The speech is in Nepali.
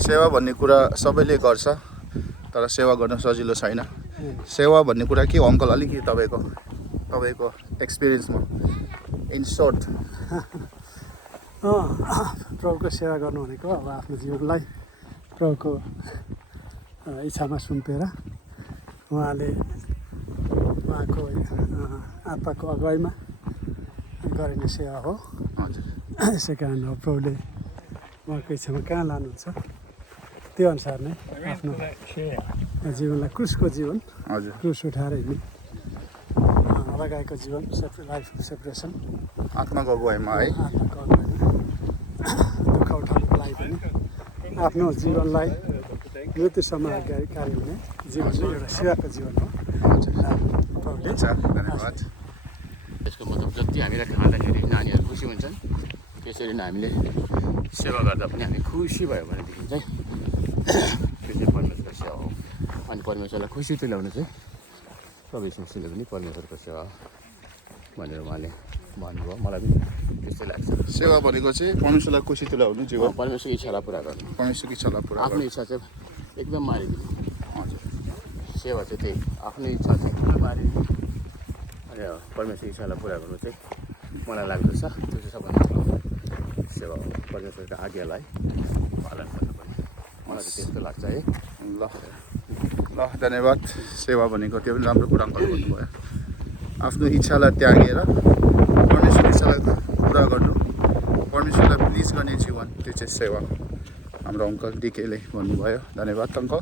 सेवा भन्ने कुरा सबैले गर्छ तर सेवा गर्न सजिलो छैन। सेवा भन्ने कुरा के हो अङ्कल, अलिकति तपाईँको एक्सपिरियन्समा इन सर्ट। प्रभुको सेवा गर्नु भनेको अब आफ्नो जीवनलाई प्रभुको इच्छामा सुम्पेर उहाँको आत्माको अगुवाईमा गरिने सेवा हो। यसै कारण अब प्रभुले उहाँको इच्छामा कहाँ लानुहुन्छ त्यो अनुसार नै आफ्नो जीवनलाई क्रुसको जीवन, क्रुस उठाएर हिँड्ने लगाएको जीवन, लाइफ सेपरेसन, आत्माको अगुवाईमा है, आत्माको अगुवाईमा दुःख उठाउनुको लागि पनि आफ्नो जीवनलाई मृत्युसम्म आज्ञाकारी हुने जीवन चाहिँ एउटा सेवाको जीवन हो। धन्यवाद। यसको मतलब जति हामीलाई खाँदाखेरि नानीहरू खुसी हुन्छन्, त्यसरी नै हामीले सेवा गर्दा पनि हामी खुसी भयो भनेदेखि चाहिँ त्यो चाहिँ परमेश्वरको सेवा हो। अनि परमेश्वरलाई खुसी तुल्याउनु चाहिँ प्रभु यीशु मसीहले पनि परमेश्वरको सेवा भनेर उहाँले भन्नुभयो। मलाई पनि त्यस्तै लाग्छ। सेवा भनेको चाहिँ परमेश्वरलाई खुसी तुल्याउनु जीवन, परमेश्वरको इच्छालाई पुरा गर्नु, परमेश्वरको इच्छालाई पुरा आफ्नो इच्छा चाहिँ एकदम मारिदिनु। हजुर, सेवा चाहिँ त्यही आफ्नो इच्छा चाहिँ एकदम मारिदिनु अनि परमेश्वरको इच्छालाई पुरा गर्नु चाहिँ मलाई लाग्दछ त्यो चाहिँ सबभन्दा ठुलो सेवा हो। परमेश्वरको आज्ञालाई पालन गर्नुपर्ने मलाई चाहिँ त्यस्तो लाग्छ है। ल ल धन्यवाद। सेवा भनेको त्यो पनि राम्रो कुरा अङ्कल भन्नुभयो। आफ्नो इच्छालाई त्यागेर परमेश्वरको इच्छालाई पुरा गर्नु, परमेश्वरलाई प्लिज गर्ने जीवन, त्यो चाहिँ सेवा। हाम्रो अङ्कल डिकेले भन्नुभयो। धन्यवाद अङ्कल।